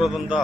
ಪುರದಿಂದ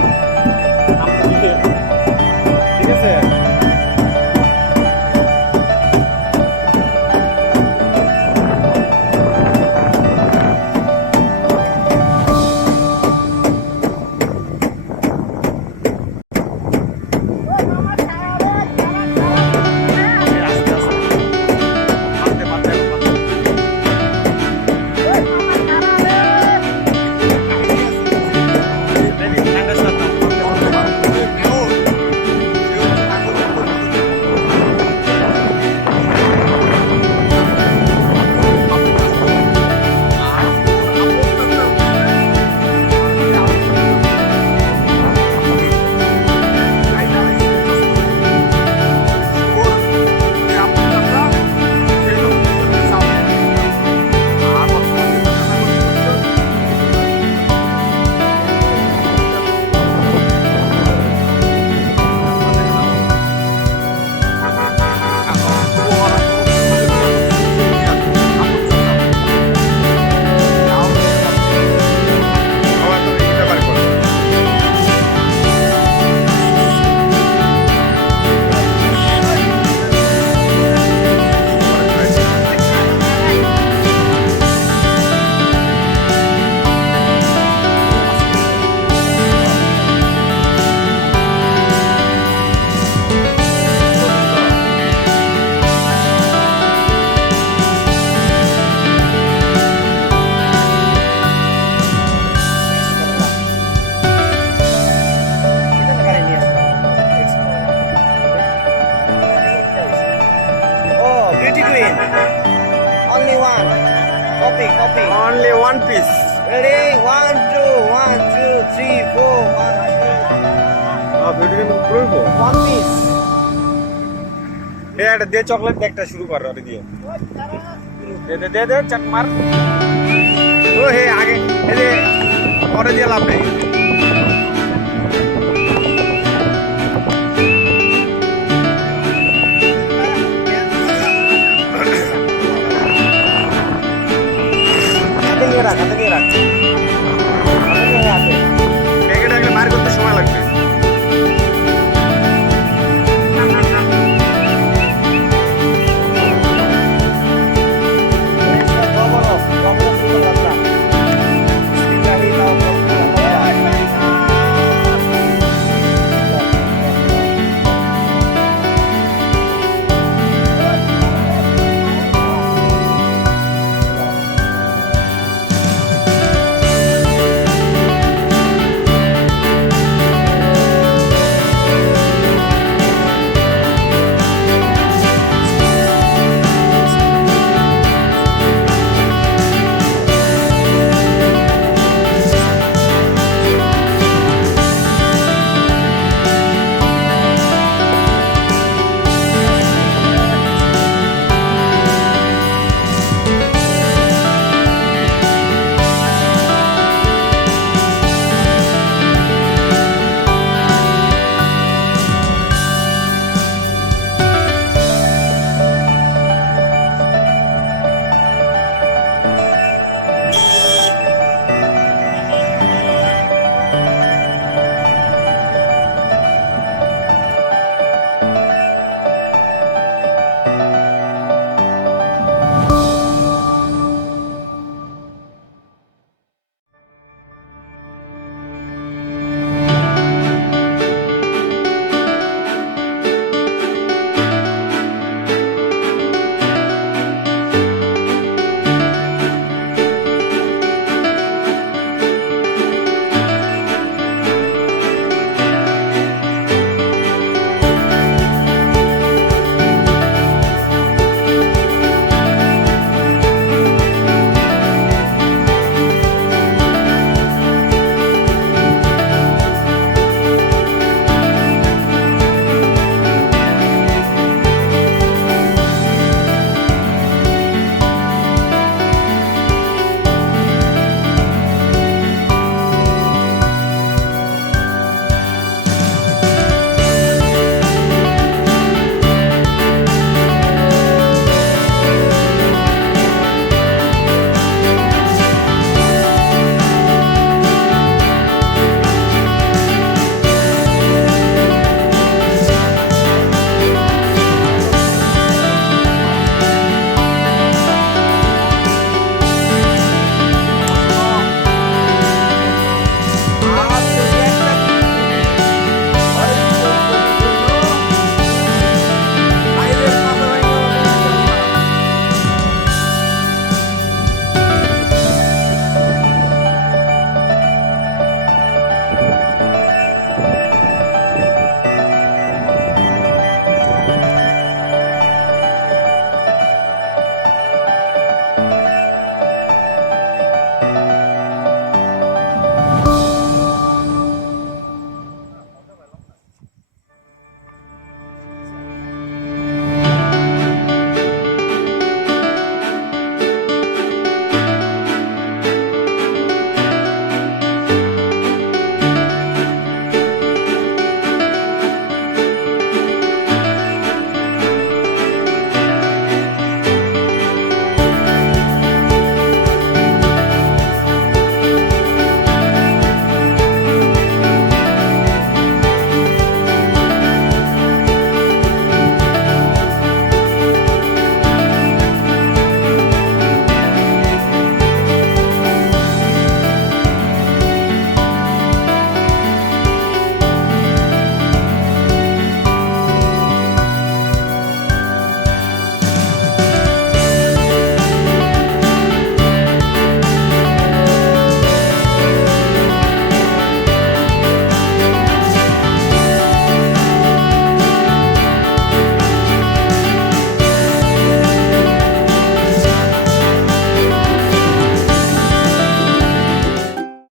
Woo! Queen প্রয়োগ One piece. দে একটা দে চকলেট দে একটা শুরু কর আরে দিয়ে দে দে দে দে চাট মার ও হে আগে এই যে পরে দিয়ে লাভ নেই নিয়ে রাখ, হাতে নিয়ে রাখ।